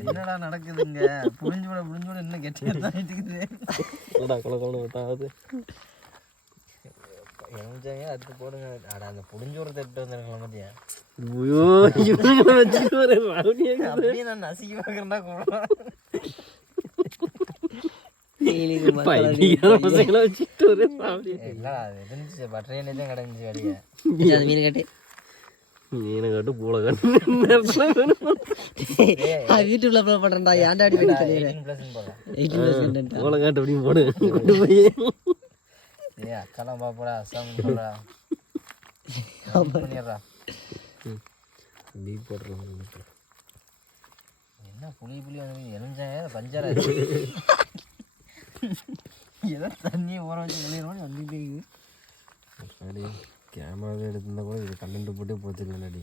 என்னடா நடக்குதுங்க? புரிஞ்சோட இன்னும் கெட்டியா தான் இருக்குது. அடுத்து போடுங்க. அந்த புடிஞ்சோட தட்டு வந்துருக்கலாம் மத்தியா. அப்படியே நான் நசுக்கி பார்க்கறேன்டா கூட. வீட்டுக்குள்ள பண்றா ஏன்டாடி போடு அக்கெல்லாம் பாப்படா அசாமி சொல்றா பண்ணிடுறா. என்ன புளி வந்து எலுமிச்சாங்க பஞ்சார ஏதோ தண்ணியை ஊற வச்சு வெளியிடணும் வந்துட்டே இருக்குது. கேமராவே எடுத்திருந்தா கூட இது கண்டென்ட் போட்டே போச்சுடி.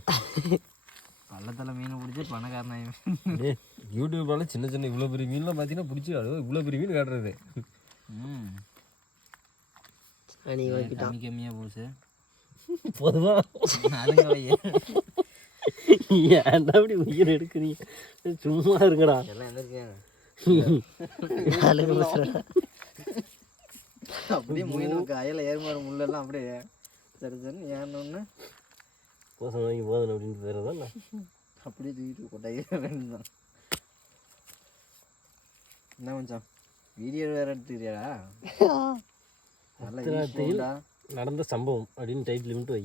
பள்ளத்தில் மீன் பிடிச்சி பணக்காரனாய் யூடியூப்ல சின்ன சின்ன இவ்வளோ பெரிய மீன்லாம் பார்த்தீங்கன்னா பிடிச்சி இவ்வளோ பெரிய மீன் காட்டுறது. கம்மியாக போச்சு பொதுவா ஏன்டா அப்படி உயிர் எடுக்கிறீங்க? சும்மா இருக்கடா. எல்லாம் எந்திருக்காங்க அப்படியே முயலுக்கு அயல ஏறுமாறு முள்ளெல்லாம் அப்படியே சரி சரி ஏன்னொன்னு கோசம் வாங்கி போதணும் அப்படின்னு பேரதான் அப்படியே தூக்கிட்டு கொட்டாயே வேணும்தான். என்ன கொஞ்சம் வீடியோ வேற எடுத்துக்கிறியாடா? நடந்த சம்பவம் அப்படின்னு டைட்டில் மட்டும் வை.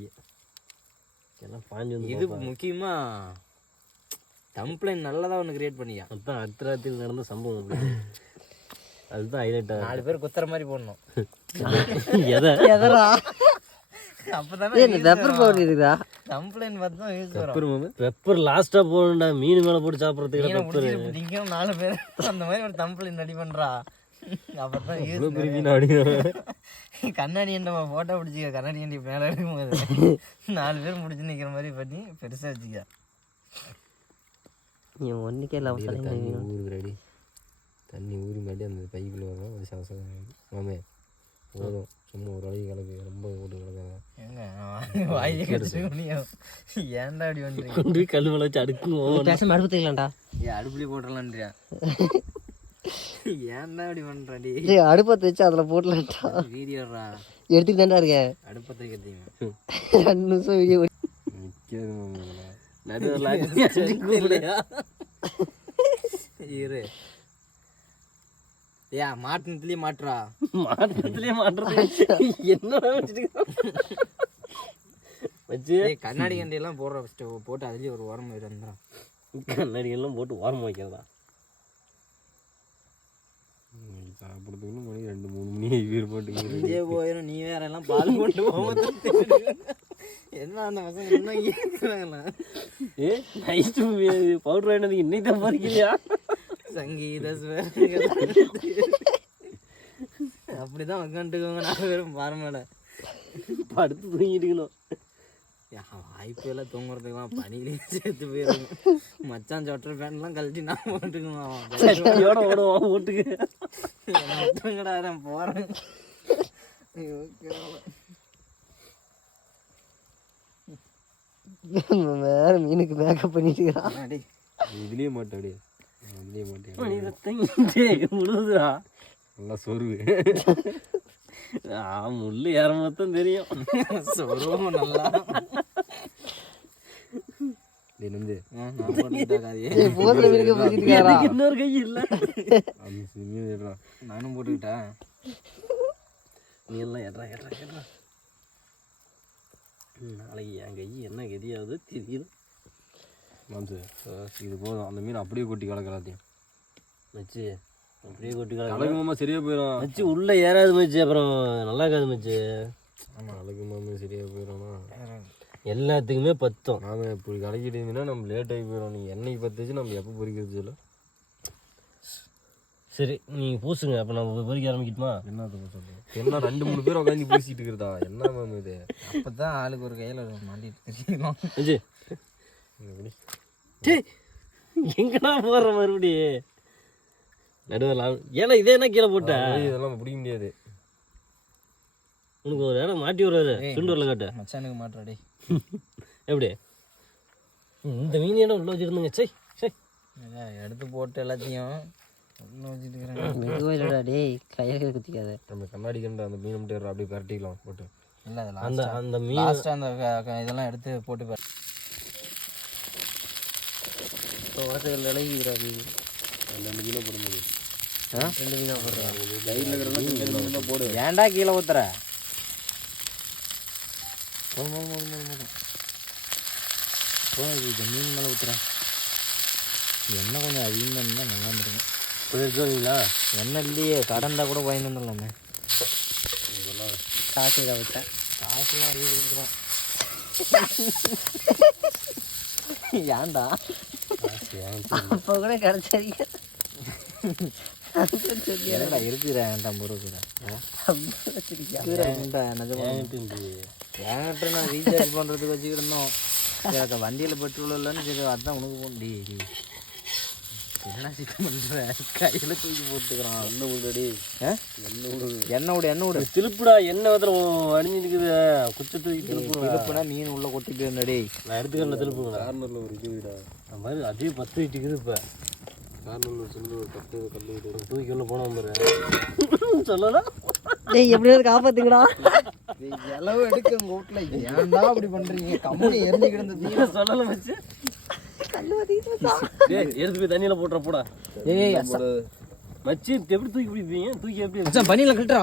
எல்லாம் பாஞ்சு வந்து இது முக்கியமா டம்ப்ளைன் நல்லதா ஒன்று கிரியேட் பண்ணியா. அதுதான் அடுத்த ராத்திரி நடந்த சம்பவம் அப்படி. அதுதான் ஹைலைட்டா 4 பேர் குத்துற மாதிரி போடணும். எதரா அப்பதானே பெப்பர் பவுடர் இருக்குதா? டம்ப்ளைன் பார்த்தா யூஸ் வரும். பெப்பர் லாஸ்டா போடுடா. மீன் மேல போட்டு சாப்பிடுறதுக்கு பெப்பர். நீங்க 4 பேர் அந்த மாதிரி ஒரு டம்ப்ளைன் ரெடி பண்றா. அப்பதான் கண்ணாடி நம்ம போட்டோ பிடிச்சிக்க. கண்ணாடி ஏண்டி மேல எடுக்கும்போது 4 பேர் முடிச்சு நிக்கிற மாதிரி பண்ணி பெருசா வச்சுக்க. நீ ஒன்றுக்கே ஊறுகிறடி தண்ணி ஊறி மாட்டி அந்த பைக்குள்ள வரும். அது சவசம் மாமே போதும். சும்மா ஒரு அழகு கலக்கு ரொம்ப போட்டு கலக்காங்க. ஏங்க வாயை கடிச்சு ஏன்டா அப்படி வந்து கொண்டு போய் கல் மேல வச்சு அடுக்குவோம். பேசாம அடுப்பு தேங்கலாம்டா. அடுப்புலயே போட்டுடலான்றியா? ஏன்டா அப்படி பண்றாடி? அடுப்பத்தை வச்சு அதுல போடலாம்டா. வீடியோடா எடுத்துட்டு தான்டா இருக்கேன். அடுப்பத்தை கட்டிங்க 2 நிமிஷம் வீடியோ இரு. ஏ மாட்டினத்துலயே மாட்டுறா. மாட்டினத்துலயே மாட்டுறது என்னடா வச்சு கண்ணாடி கண்டி எல்லாம் போடுற போட்டு அதுலயே ஒரு ஓரம் இருந்தா கண்ணாடி எல்லாம் போட்டு ஓரம் வைக்கிறதா? சாப்பிட்றதுக்கு மணி 2-3 மணி வீடு போட்டு போயிடும். நீ வேற எல்லாம் பால் போட்டு போகும்போது என்ன அந்த பசங்க இன்னும் கேட்குறாங்களா? ஏ நைட்டு பவுடர் வாங்கினது இன்னைக்கு தான் பறிக்கலையா? சங்கீத அப்படிதான் உட்காந்துக்கோங்க. 4 பேரும் பாரமேல படுத்து தூங்கிட்டுக்கணும். வாய்ப்பு எல்லாம் தூங்குறதுக்குலாம் பனியிலேயே சேர்த்து போயிருங்க. மச்சான் சொட்டர் பேண்ட்லாம் கழட்டி நான் போட்டுக்குவோம். ஓடுவோம் ஓட்டுக்கு விட்டுங்கடா நான் போறேன். வேற மீனுக்கு மேக்கப் பண்ணிட்டு இதுலயே மாட்டே இதுலயே மாட்டேன் முழுதுடா. நல்லா சொருவு முள்ளு ஏற மொத்தம் தெரியும். சொருவும் நல்லா இன்னொரு கை இல்ல. நானும் போட்டுக்கிட்டேன். நீ எல்லாம் எட்ரா எட்ரா எட்ரா. நாளைக்கு என் கை என்ன கதியாவது தெரியுது. மாம்சு இது போதும். அந்த மீன் அப்படியே கொட்டி கலக்கலாத்தையும் வச்சு அப்படியே கொட்டி கலக்குமாமா சரியா போயிடும். வச்சு உள்ள ஏறாது மச்சு. அப்புறம் நல்லா இருக்காது மச்சு. ஆமாம் கலக்குமாமே சரியா போயிடும்னா எல்லாத்துக்குமே பத்தும். நாம இப்படி கலக்கிட்டு இருந்தீங்கன்னா நம்ம லேட் ஆகி போயிடும். நீங்கள் என்னைக்கு பத்துச்சு நம்ம எப்போ பொறிக்கிறது இல்லை. சரி நீங்கள் பூசுங்க. அப்போ நம்ம பொறிக்க ஆரம்பிக்கட்டுமா? என்ன சொல்லுங்கள். என்ன 2-3 பேர் உட்காந்து பூசிட்டு இருக்கிறதா? என்ன மேம் இது? அப்போ தான் ஆளுக்கு ஒரு கையில் மாட்டிட்டு தெரியுமா? எங்கடா போடுற மறுபடி நடுவில்? ஏன்னா இதே என்ன கீழே போட்ட? இதெல்லாம் பிடிக்க முடியாது. உனக்கு ஒரு இடம் மாட்டி விடுறாரு. சுண்டூரில் காட்ட மச்சானுக்கு மாட்டுறாடே. எப்படி இந்த மீன் இடம் உள்ள வச்சுருந்துங்க? சை எடுத்து போட்டு எல்லாத்தையும் மெதுவாக இல்லைடா டேய் கையில் குத்திக்காத. நம்ம கண்ணாடி கண்டு அந்த மீன் மட்டும் அப்படியே பரட்டிக்கலாம் போட்டு. இல்லை அந்த அந்த மீன் லாஸ்ட்டாக அந்த இதெல்லாம் எடுத்து போட்டு பாரு. இப்போ வாசல் இறங்கிக்கிறா மீன். அந்த 2 மீனை போட முடியும். 2 மீனாக போடுறான். லைனில் இருக்கிற போடு. ஏன்டா கீழே ஊத்துற? மீன் மேலே ஊத்துறேன். எண்ணெய் கொஞ்சம் அதிகமாக இருந்தால் நல்லா இருந்துருக்கும். கொஞ்சம் எடுத்துவீங்களா? எண்ணெய் இல்லையே, கடந்தா கூட வாங்கி வந்துடலாமே. காசு இதை வச்சேன். காசுலாம் அறிவிக்கிறோம். ஏன்டா அப்போ கூட கிடச்சிருக்க என்னடா இருக்கிறேன் என்கிட்ட 50 ரூபா என்கிட்ட நான் ரீசார்ஜ் பண்ணுறதுக்கு வச்சுக்கிட்டோம். எனக்கு வண்டியில் பெட்ரோல் இல்லைன்னு சரி அதுதான் உனக்கு போகணும். என்ன சிக்கன் பண்ணுற கையில் தூக்கி போட்டுக்கிறான். எண்ணெய் விடுடி. எண்ணெய் விடு திருப்புடா. எண்ணெய் வந்து அடிஞ்சு இருக்குது. குச்சி தூக்கி திருப்புனா மீன் உள்ளே கொட்டிட்டு இருந்தடி. நான் எடுத்துக்கிறேன். திருப்புங்க. கார்னரில் ஒரு இது வீடா அந்த மாதிரி அதே 10 வீட்டுக்குது. இப்போ கார்னரில் ஒரு சின்ன ஒரு 10 கல் வீடு தூக்கி உள்ள போனோம் பாரு. சொல்லலாம். டேய் எப்படியாவது காப்பாத்துக்கடா. எளவு எடுக்க உங்கள் வீட்டில் ஏன்டா அப்படி பண்ணுறீங்க? கம்பெனி எரிஞ்சு கிடந்தது சொல்லலாம் வச்சு எடுத்து போய் தண்ணியில போட்டுற போடா. மச்சி எப்படி தூக்கி பிடிப்பீங்க? தூக்கி எப்படி பனியில் கட்டுறா?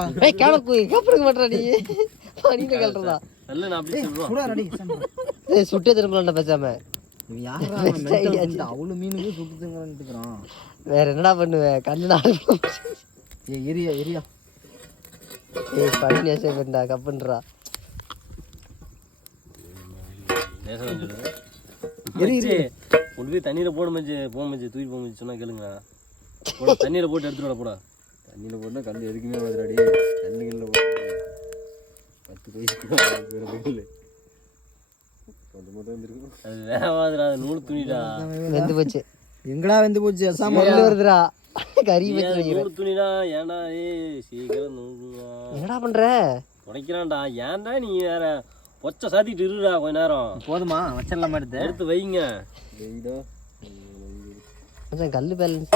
கப்பிடுக்க மாட்டா நீ. பனியில கட்டுறதா? அல்ல நான் அப்படி சொல்றேன். சுட்டே திரும்பலாம்டா பேசாம. அவ்வளோ மீனுக்கு சுட்டுங்கிறான். வேற என்னடா பண்ணுவேன்? கண்ணு எரியா பனி நேசா கப்புன்றா. கொண்டு போய் தண்ணியில போட மச்சி. போக மச்சி தூக்கி போக மச்சி சொன்னா கேளுங்க. தண்ணியில போட்டு எடுத்துட்டு போடா. தண்ணியில போட்டா கல் எதுக்குமே வந்துடாடி. தண்ணிகளில் போட்டு 10 பைசா கொஞ்சம் மட்டும் வந்துருக்கும். அது வேவாதுடா. அது நூல் துணிடா. வெந்து போச்சு. எங்கடா வெந்து போச்சு? வருதுடா கறி நூல் துணிடா. ஏன்டா சீக்கிரம் நூலுங்க. என்னடா பண்ற? உடைக்கிறான்டா. ஏன்டா நீ வேற பொச்சை சாத்திட்டு இருடா கொஞ்ச நேரம். போதுமா? வச்சிடலாமா? எடுத்து வைங்க. கொஞ்சம் கல்லு பேலன்ஸ்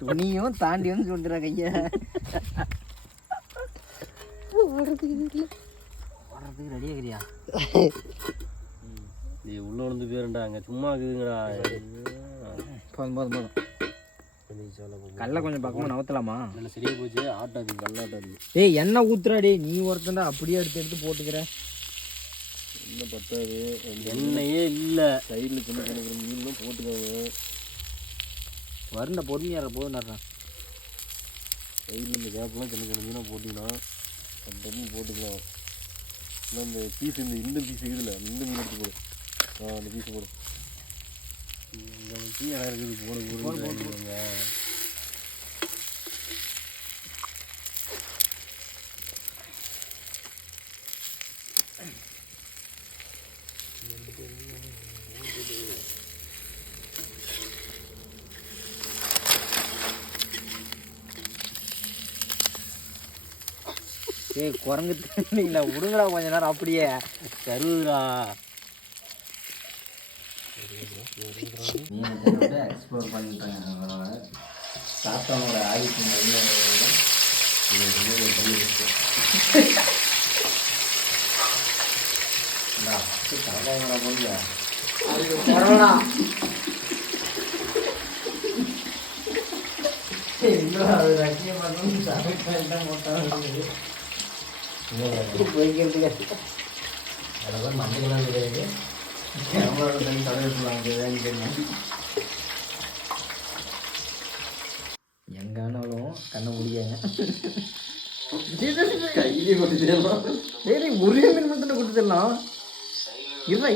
துணியும் தாண்டி வந்து சொல்லிடுற கைய. ஓடுறதுக்கு ரெடியா இருக்கிறியா? நீ உள்ள வந்து போயிருண்டா. அங்க சும்மா இருக்குதுங்கடா. போதும் கல்ல கொஞ்சம் பக்கமா நவத்தலாமா? இல்லை சரியா போச்சு. ஆட்டாது கல்லாட்டாது. ஏய் எண்ணெய் ஊத்துறாடி. நீ ஒருத்தண்டா அப்படியே எடுத்து போட்டுக்கிற. இன்னும் பத்தாது. எண்ணெயே இல்லை. சைடில் சின்ன சின்ன மீன்லாம் போட்டுக்காங்க. வருண்ட பொறுமையார போதும். சைடில் இந்த கேப்லாம் சின்ன சின்ன மீனாக போட்டிங்கன்னா அந்த போட்டுக்கலாம். இல்லை இந்த பீஸ் இந்த பீஸ் இருக்குதுல்ல இந்த மீன் எடுத்து போடு. அந்த பீஸ் போடும். இந்த வச்சு இடம் இருக்குது. போடுங்க. ஏய் குரங்கு தண்ணிங்களா விடுங்கடா கொஞ்ச நேரம் அப்படியே. தருதுடா. எக்ஸ்ப்ளோர் பண்ணிட்டாங்க. சாப்பிட்டவங்களோட ஆதிக்கம் போய்க்கிறதுக்கு அதெல்லாம் மஞ்சள் கிடையாது. எங்கானாலும் கண்ண முடியாங்க. கையிலே கொட்டிடலாம். ஒரே மீன் மட்டும் கொடுத்துடலாம். இருடா